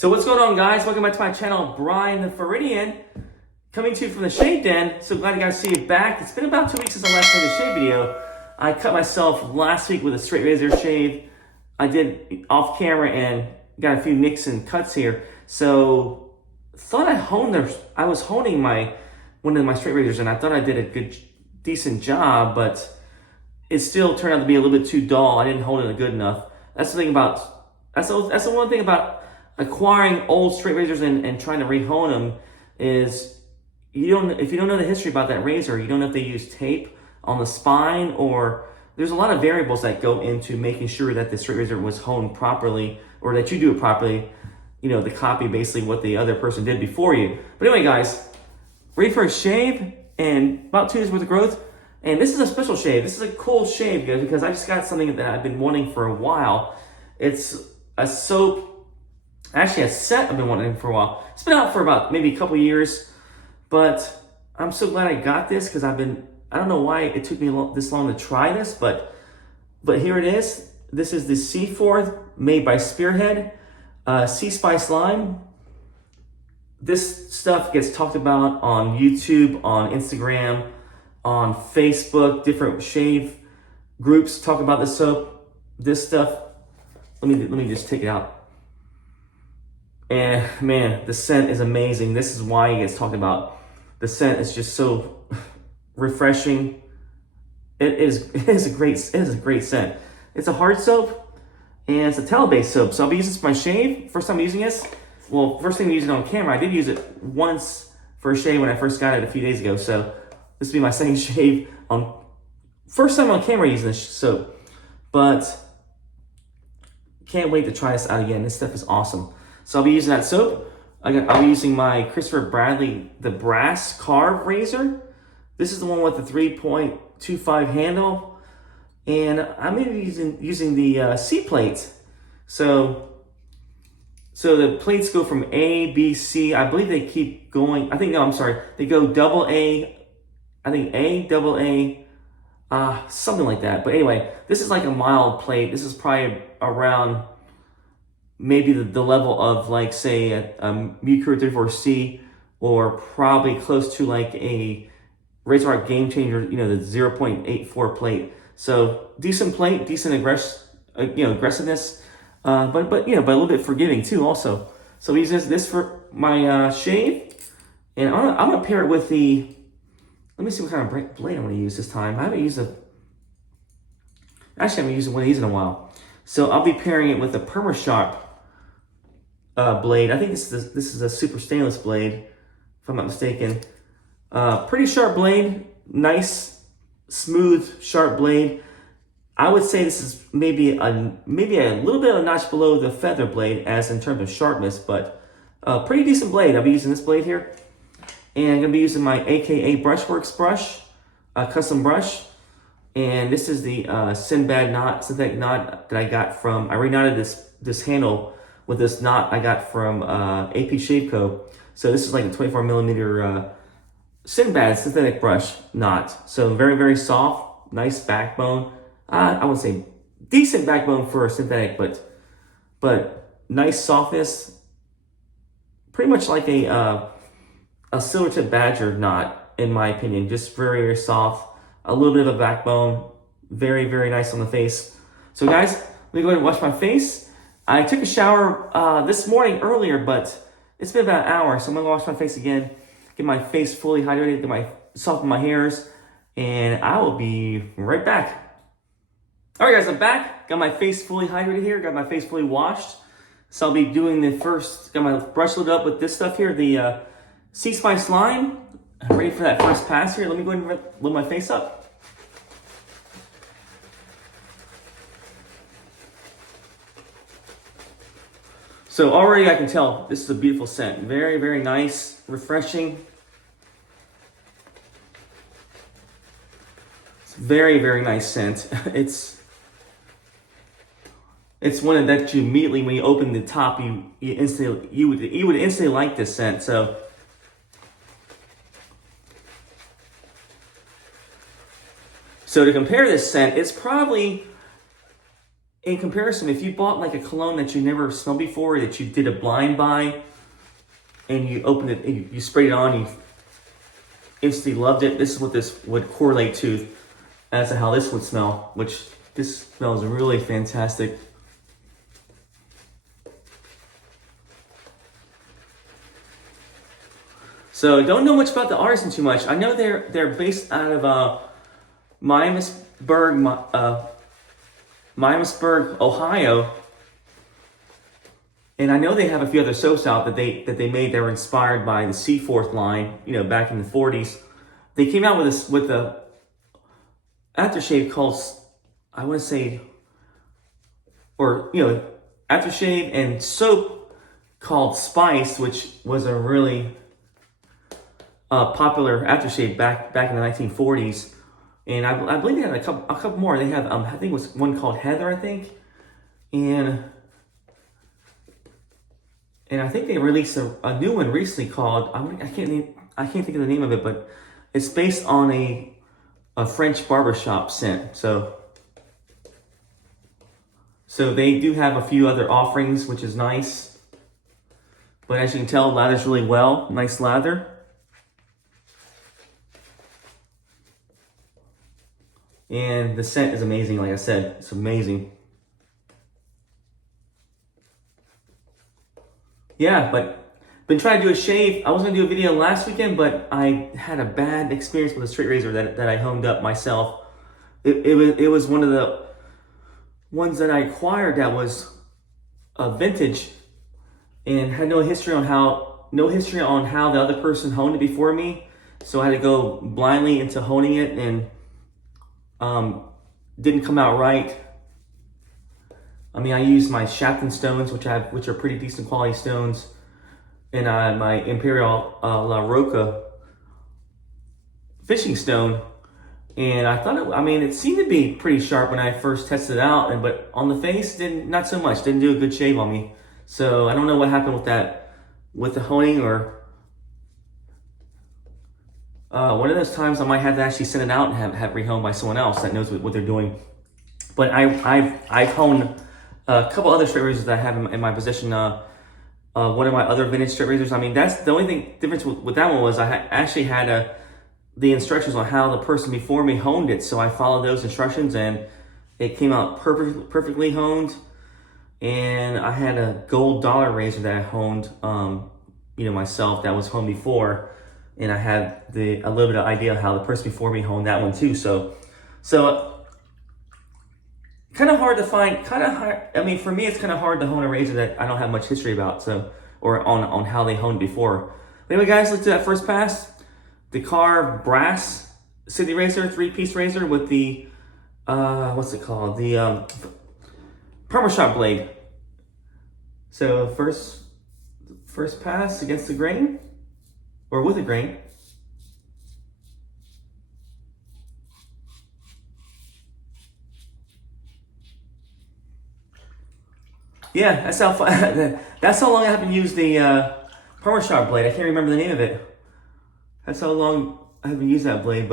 So what's going on, guys? Welcome back to my channel, Brian the Floridian, coming to you from the Shave Den. So glad you guys see you back. It's been about 2 weeks since I last made a shave video. I cut myself last week with a straight razor shave. I did off camera and got a few nicks and cuts here. So thought I was honing one of my straight razors, and I thought I did a decent job, but it still turned out to be a little bit too dull. I didn't hold it good enough. That's the one thing about acquiring old straight razors and trying to rehone them is if you don't know the history about that razor, you don't know if they use tape on the spine, or there's a lot of variables that go into making sure that the straight razor was honed properly, or that you do it properly, to copy basically what the other person did before you. But anyway, guys, ready for a shave and about 2 days worth of growth. And this is a special shave. This is a cool shave, guys, because I just got something that I've been wanting for a while. It's a soap. Actually, a set I've been wanting for a while. It's been out for about maybe a couple years, but I'm so glad I got this because I don't know why it took me this long to try this, but here it is. This is the Seaforth made by Spearhead, Sea Spice Lime. This stuff gets talked about on YouTube, on Instagram, on Facebook. Different shave groups talk about this soap. This stuff, let me just take it out. And man, the scent is amazing. This is why it gets talked about. The scent is just so refreshing. It is a great scent. It's a hard soap and it's a tallow-based soap. So I'll be using this for my shave. First time I'm using this. Well, first thing I'm using it on camera. I did use it once for a shave when I first got it a few days ago. So this will be my second shave first time on camera using this soap. But can't wait to try this out again. This stuff is awesome. So I'll be using that soap. I'll be using my Christopher Bradley, the brass Karve razor. This is the one with the 3.25 handle. And I'm going to be using the C plates. So the plates go from A, B, C. I believe they keep going. They go double A. I think A, double A, something like that. But anyway, this is like a mild plate. This is probably around maybe the level of, like, say, a Mucur 34C, or probably close to like a Razor Game Changer, the 0.84 plate. So decent plate, decent aggressiveness, but a little bit forgiving too also. So we use this for my shave, and I'm gonna pair it with the. Let me see what kind of blade I'm gonna use this time. I haven't used I haven't used one of these in a while. So I'll be pairing it with the Perma-Sharp blade. I think this is a super stainless blade, if I'm not mistaken. Pretty sharp blade, nice, smooth, sharp blade. I would say this is maybe a little bit of a notch below the feather blade as in terms of sharpness, but pretty decent blade. I'll be using this blade here, and I'm gonna be using my AKA Brushworx brush, custom brush, and this is the Synbad Synthetic Knot that I got from. I reknotted this handle with this knot I got from AP Shave Co. So this is like a 24 millimeter Synbad Synthetic Brush knot. So very, very soft, nice backbone. I would say decent backbone for a synthetic, but nice softness. Pretty much like a silver tip badger knot, in my opinion. Just very, very soft. A little bit of a backbone. Very, very nice on the face. So guys, let me go ahead and wash my face. I took a shower this morning earlier, but it's been about an hour, so I'm gonna wash my face again, get my face fully hydrated, soften my hairs, and I will be right back. All right, guys, I'm back. Got my face fully hydrated here, got my face fully washed. So I'll be doing got my brush loaded up with this stuff here, the Sea Spice Lime. I'm ready for that first pass here. Let me go ahead and load my face up. So already I can tell this is a beautiful scent. Very, very nice, refreshing. It's very, very nice scent. It's one that you immediately, when you open the top, you would instantly like this scent. So to compare this scent, it's probably in comparison, if you bought like a cologne that you never smelled before, that you did a blind buy, and you opened it, and you sprayed it on, you instantly loved it. This is what this would correlate to as to how this would smell, which this smells really fantastic. So don't know much about the artisan too much. I know they're based out of Miamisburg, Ohio, and I know they have a few other soaps out that they made that were inspired by the Seaforth line. You know, back in the 40s, they came out with a aftershave called, I want to say, or you know, aftershave and soap called Spice, which was a really popular aftershave back in the 1940s. And I believe they had a couple more. They have I think it was one called Heather, I think, and I think they released a new one recently called, I can't think of the name of it, but it's based on a French barbershop scent. So they do have a few other offerings, which is nice. But as you can tell, lathers really well. Nice lather. And the scent is amazing, like I said, it's amazing. Yeah, but been trying to do a shave. I was gonna do a video last weekend, but I had a bad experience with a straight razor that I honed up myself. It was one of the ones that I acquired that was a vintage and had no history on how the other person honed it before me. So I had to go blindly into honing it, and didn't come out right. I mean, I used my Shafton stones, which are pretty decent quality stones, and my Imperial La Roca fishing stone. And I thought it seemed to be pretty sharp when I first tested it out, but on the face, not so much. Didn't do a good shave on me. So I don't know what happened with that, with the honing, or one of those times I might have to actually send it out and have rehoned by someone else that knows what they're doing. But I've honed a couple other straight razors that I have in my possession. One of my other vintage straight razors. I mean, that's the only difference with that one was I actually had the instructions on how the person before me honed it. So I followed those instructions and it came out perfectly honed. And I had a gold dollar razor that I honed, myself, that was honed before. And I had a little bit of idea how the person before me honed that one too. So kind of hard to find, I mean, for me, it's kind of hard to hone a razor that I don't have much history about, or on how they honed before. But anyway, guys, let's do that first pass. The Karve brass city razor, 3-piece razor with the, what's it called? The Perma-Sharp blade. So first pass against the grain. Or with a grain. Yeah, that's how long I haven't used the Perma-Sharp blade. I can't remember the name of it. That's how long I haven't used that blade,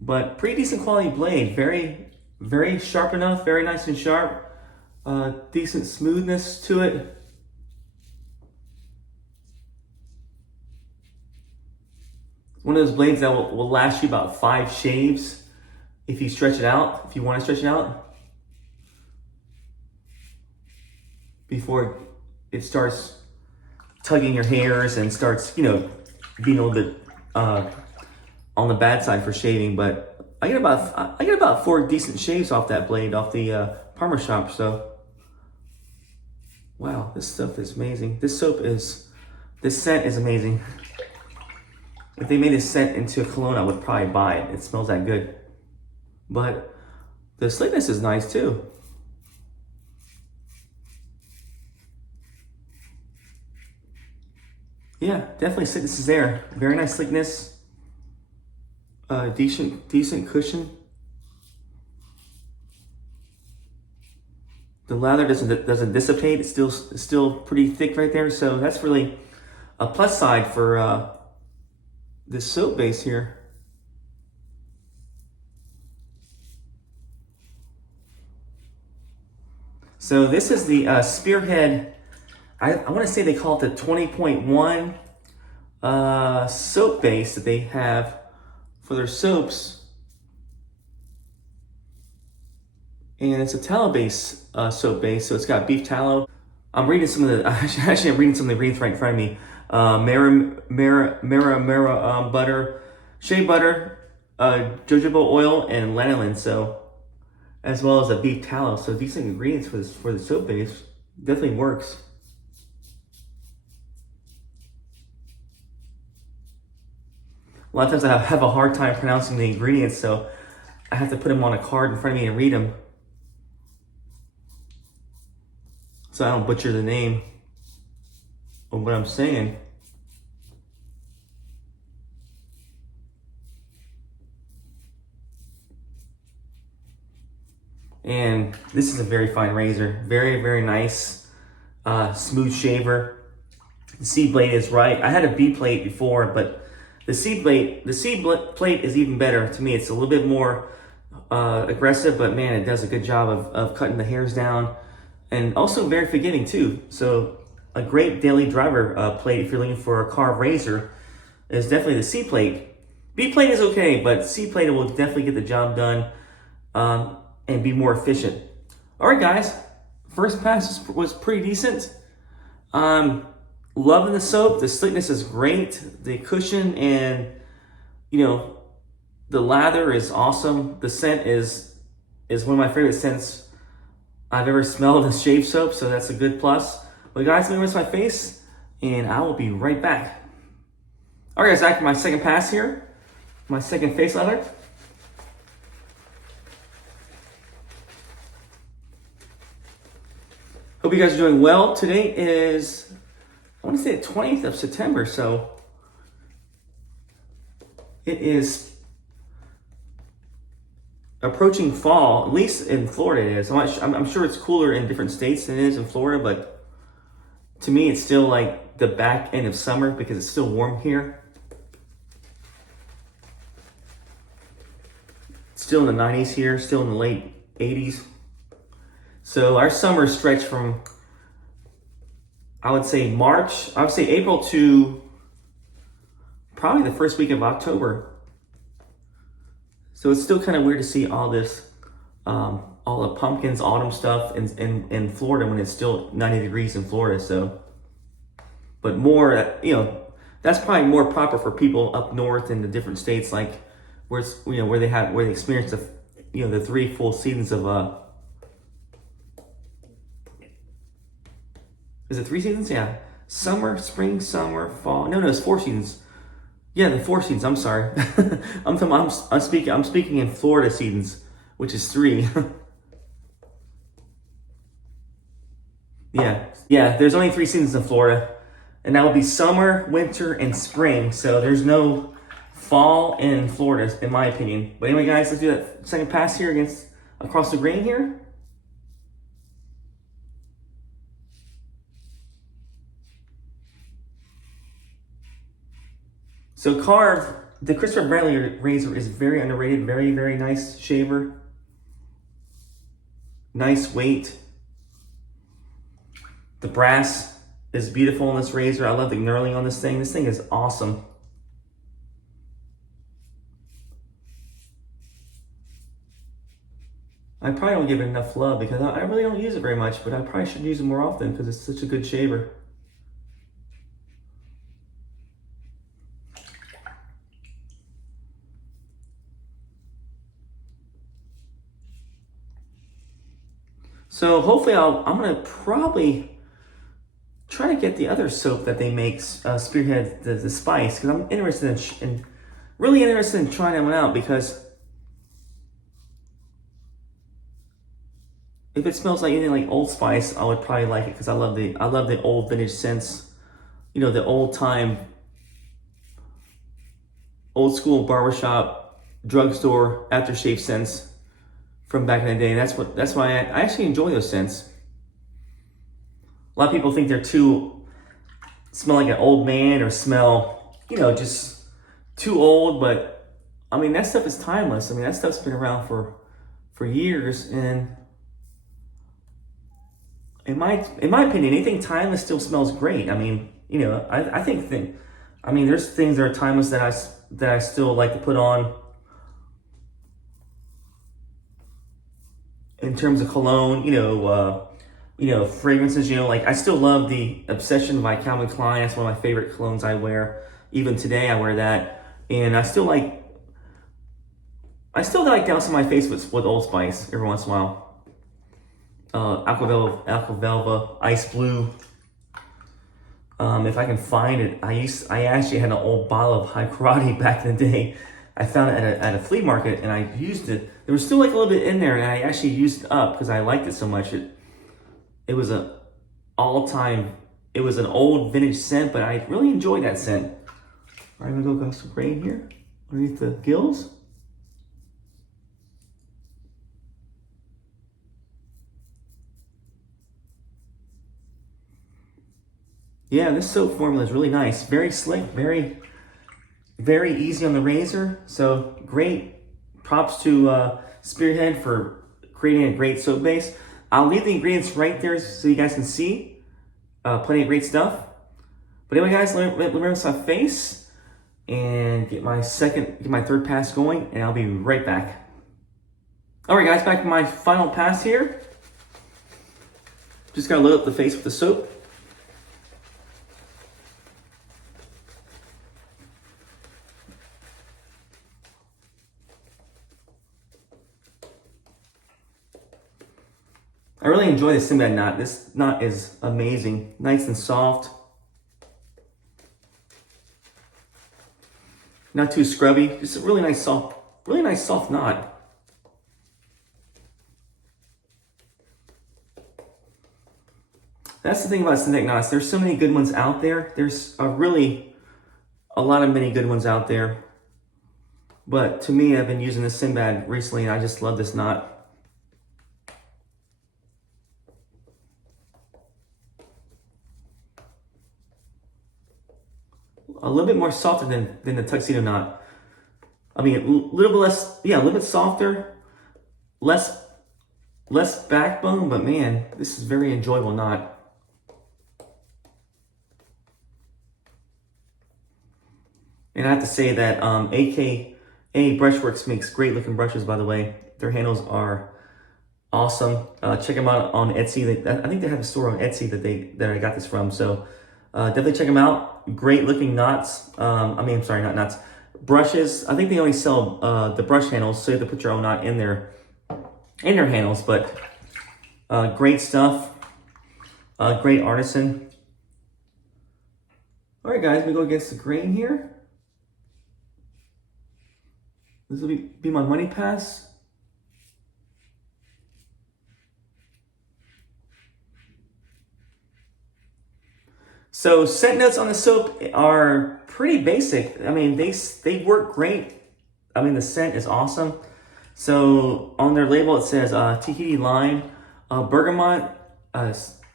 but pretty decent quality blade. Very, very sharp enough. Very nice and sharp. Decent smoothness to it. One of those blades that will last you about 5 shaves if you stretch it out, if you want to stretch it out, before it starts tugging your hairs and starts, being a little bit on the bad side for shaving. But I get about 4 decent shaves off that blade, off the Perma-Sharp. So wow, this stuff is amazing. This scent is amazing. If they made this scent into a cologne, I would probably buy it. It smells that good. But the slickness is nice too. Yeah, definitely slickness is there. Very nice slickness. Decent cushion. The lather doesn't dissipate. It's still pretty thick right there. So that's really a plus side for this soap base here. So this is the Spearhead, I want to say they call it the 20.1 soap base that they have for their soaps. And it's a tallow base soap base, so it's got beef tallow. I'm reading some of the, actually I'm reading some of the ingredients right in front of me. Mara butter, shea butter, jojoba oil, and lanolin, so, as well as a beef tallow. So decent ingredients for the soap base. Definitely works. A lot of times I have a hard time pronouncing the ingredients, so I have to put them on a card in front of me and read them, so I don't butcher the name of what I'm saying. And this is a very fine razor. Very, very nice, smooth shaver. The C blade is right. I had a B plate before, but the C plate is even better to me. It's a little bit more aggressive, but man, it does a good job of cutting the hairs down, and also very forgiving too. So a great daily driver plate if you're looking for a Karve razor is definitely the C plate. B plate is okay, but C plate will definitely get the job done and be more efficient. All right, guys, first pass was pretty decent. Loving the soap. The slickness is great. The cushion and, you know, the lather is awesome. The scent is one of my favorite scents I've ever smelled in shave soap, so that's a good plus. But guys, let me rinse my face, and I will be right back. All right, guys, back to my second pass here. My second face lather. Hope you guys are doing well. Today is, I want to say the 20th of September, so it is approaching fall, at least in Florida it is. I'm sure it's cooler in different states than it is in Florida, but to me it's still like the back end of summer because it's still warm here. Still in the 90s here, still in the late 80s. So our summer stretched from, I would say April to probably the first week of October. So it's still kind of weird to see all this, all the pumpkins, autumn stuff in Florida when it's still 90 degrees in Florida. So, but more, you know, that's probably more proper for people up north in the different states, like where it's, you know, where they experience the, you know, the 3 full seasons of is it 3 seasons? Yeah. Summer, spring, summer, fall. No, it's 4 seasons. Yeah, the 4 seasons. I'm sorry. I'm speaking in Florida seasons, which is 3. Yeah. There's only 3 seasons in Florida, and that will be summer, winter, and spring. So there's no fall in Florida, in my opinion. But anyway, guys, let's do that second pass here across the grain here. So Karve, the Christopher Bradley razor is very underrated, very, very nice shaver. Nice weight. The brass is beautiful on this razor. I love the knurling on this thing. This thing is awesome. I probably don't give it enough love because I really don't use it very much, but I probably should use it more often because it's such a good shaver. So hopefully I'm gonna probably try to get the other soap that they make, Spearhead, the spice, because I'm interested really interested in trying them out, because if it smells like anything like Old Spice, I would probably like it because I love the old vintage scents, you know, the old time, old school barbershop, drugstore aftershave scents from back in the day. That's why I actually enjoy those scents. A lot of people think they're smell like an old man or smell, you know, just too old, but I mean, that stuff is timeless. I mean, that stuff's been around for years, and in my opinion, anything timeless still smells great. I mean, you know, I think I mean, there's things that are timeless that I still like to put on in terms of cologne. You know, fragrances. You know, like I still love the Obsession by Calvin Klein. That's one of my favorite colognes I wear. Even today, I wear that, and I still like dousing my face with Old Spice every once in a while. Aquavelva, Ice Blue. If I can find it, I actually had an old bottle of High Karate back in the day. I found it at a flea market, and I used it. There was still like a little bit in there, and I actually used it up because I liked it so much. It was an old vintage scent, but I really enjoyed that scent. All right, I'm gonna go got some grain here underneath the gills. Yeah, this soap formula is really nice. Very slick, very easy on the razor. So great props to Spearhead for creating a great soap base. I'll leave the ingredients right there so you guys can see. Plenty of great stuff. But anyway, guys, let me rinse my face and get my third pass going, and I'll be right back. All right, guys, back to my final pass here. Just gotta load up the face with the soap. I really enjoy the Synbad knot. This knot is amazing. Nice and soft. Not too scrubby. Just a really nice soft knot. That's the thing about synthetic knots. There's so many good ones out there. There's really a lot of many good ones out there. But to me, I've been using this Synbad recently, and I just love this knot. A little bit more softer than the tuxedo knot. I mean, a little bit less, yeah, a little bit softer, less backbone, but man, this is very enjoyable knot. And I have to say that AKA Brushworx makes great looking brushes, by the way. Their handles are awesome. Check them out on Etsy. I think they have a store on Etsy that I got this from. So definitely check them out. Great looking knots. Sorry, not knots. Brushes. I think they only sell the brush handles, so you have to put your own knot in their handles. But great stuff. Great artisan. All right, guys, we go against the grain here. This will be my money pass. So scent notes on the soap are pretty basic. I mean, they work great. I mean, the scent is awesome. So on their label, it says Tahiti lime, bergamot,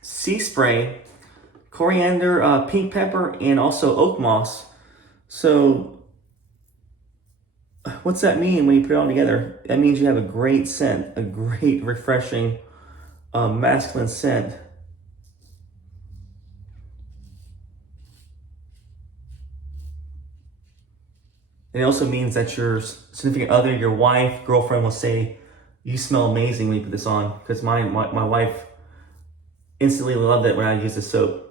sea spray, coriander, pink pepper, and also oak moss. So what's that mean when you put it all together? That means you have a great scent, a great refreshing masculine scent. And it also means that your significant other, your wife, girlfriend will say, "You smell amazing when you put this on." Because my wife instantly loved it when I used the soap.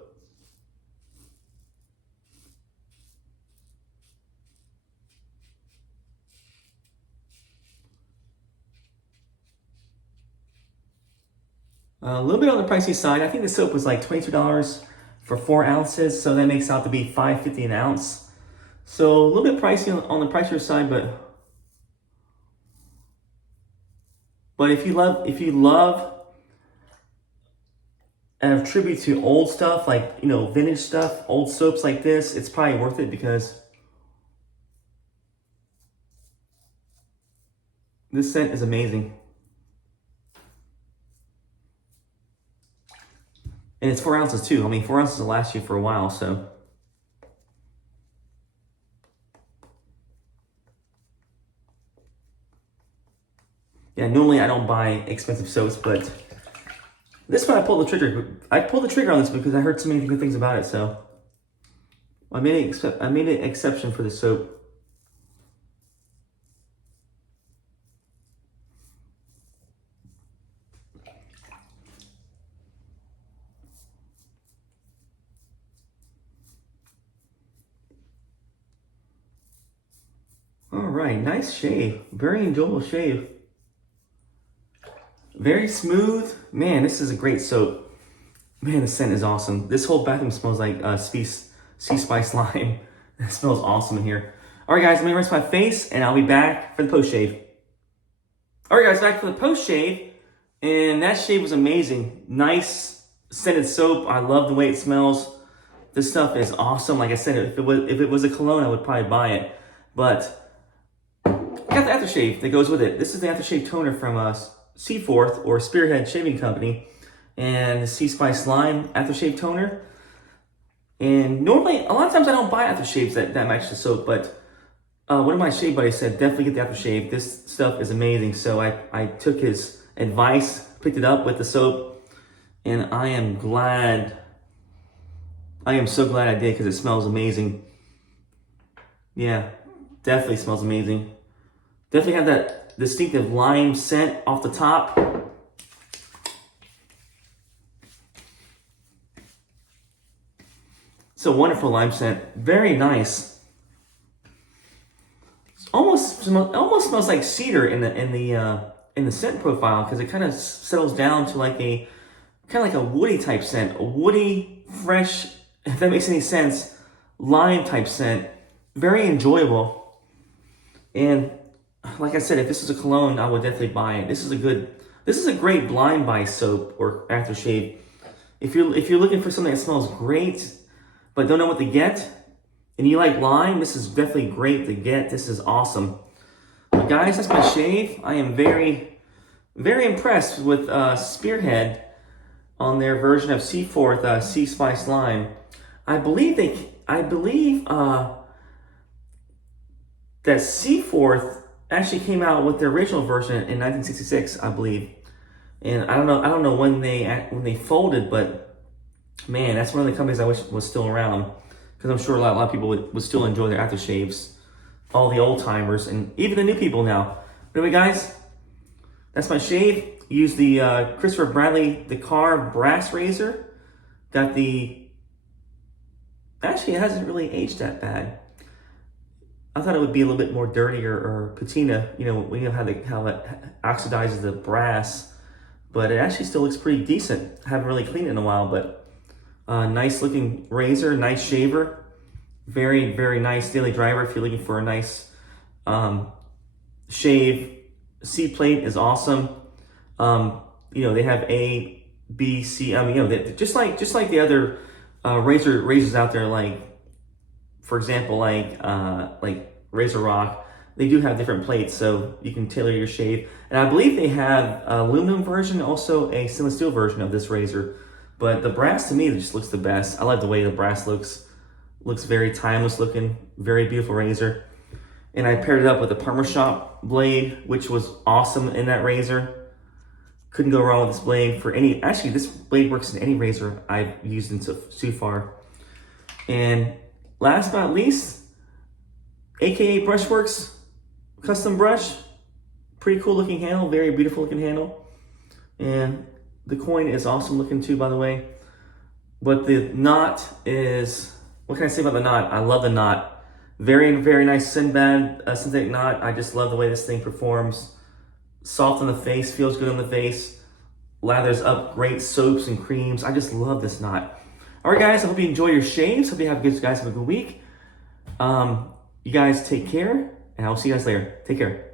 A little bit on the pricey side. I think the soap was like $22 for 4 ounces, so that makes out to be $5.50 an ounce. So a little bit pricey on the pricier side, but if you love and have tribute to old stuff, like, you know, vintage stuff, old soaps like this, it's probably worth it because this scent is amazing. And it's 4 ounces too. I mean, 4 ounces will last you for a while, so. Yeah, normally I don't buy expensive soaps, but This one I pulled the trigger. I pulled the trigger on this because I heard so many good things about it. So I made an exception for the soap. All right, nice shave. Very enjoyable shave. Very smooth. Man, this is a great soap. Man, the scent is awesome. This whole bathroom smells like sea spice lime. It smells awesome in here. All right, guys, let me rinse my face, and I'll be back for the post shave. All right, guys, back for the post shave, and that shave was amazing. Nice scented soap. I love the way it smells. This stuff is awesome. Like I said, if it was a cologne, I would probably buy it. But I got the aftershave that goes with it. This is the aftershave toner from Seaforth or Spearhead Shaving Company, and the Sea Spice Lime aftershave toner. And normally, a lot of times I don't buy aftershaves that match the soap, but one of my shave buddies said, definitely get the aftershave. This stuff is amazing. So I took his advice, picked it up with the soap, and I am so glad I did because it smells amazing. Yeah, definitely smells amazing. Definitely have that distinctive lime scent off the top. It's a wonderful lime scent. Very nice. It almost smells like cedar in the scent profile because it kind of settles down to like a woody type scent, a woody, fresh, if that makes any sense, lime type scent. Very enjoyable. And like I said, if this is a cologne, I would definitely buy it. This is a great blind buy soap or aftershave. If you're looking for something that smells great but don't know what to get, and you like lime, this is definitely great to get. This is awesome. But guys, that's my shave. I am very, very impressed with Spearhead on their version of Seaforth Sea Spice Lime. I believe that Seaforth actually came out with their original version in 1966, I believe. And I don't know when they folded, but man, that's one of the companies I wish was still around, because I'm sure a lot of people would still enjoy their aftershaves. All the old timers and even the new people now. But anyway, guys, that's my shave. Use the Christopher Bradley, the Karve brass razor. Got actually, it hasn't really aged that bad. I thought it would be a little bit more dirty or patina, when you know how it oxidizes the brass, but it actually still looks pretty decent. I haven't really cleaned it in a while, but nice looking razor, nice shaver, very, very nice daily driver if you're looking for a nice shave. C plate is awesome. They have A, B, C. Just like the other razors out there, like, for example, like Razor Rock, they do have different plates, so you can tailor your shave. And I believe they have an aluminum version, also a stainless steel version of this razor. But the brass, to me, just looks the best. I like the way the brass looks. Looks very timeless looking, very beautiful razor. And I paired it up with a Perma-Sharp blade, which was awesome in that razor. Couldn't go wrong with this blade for any. Actually, this blade works in any razor I've used so far. And last but not least, AKA Brushworx custom brush. Pretty cool looking handle, very beautiful looking handle. And the coin is awesome looking too, by the way. But the knot is, what can I say about the knot? I love the knot. Very, very nice Synbad Synthetic Knot. I just love the way this thing performs. Soft on the face, feels good on the face. Lathers up great soaps and creams. I just love this knot. All right, guys, I hope you enjoy your shaves. Hope you have a good week. You guys take care, and I'll see you guys later. Take care.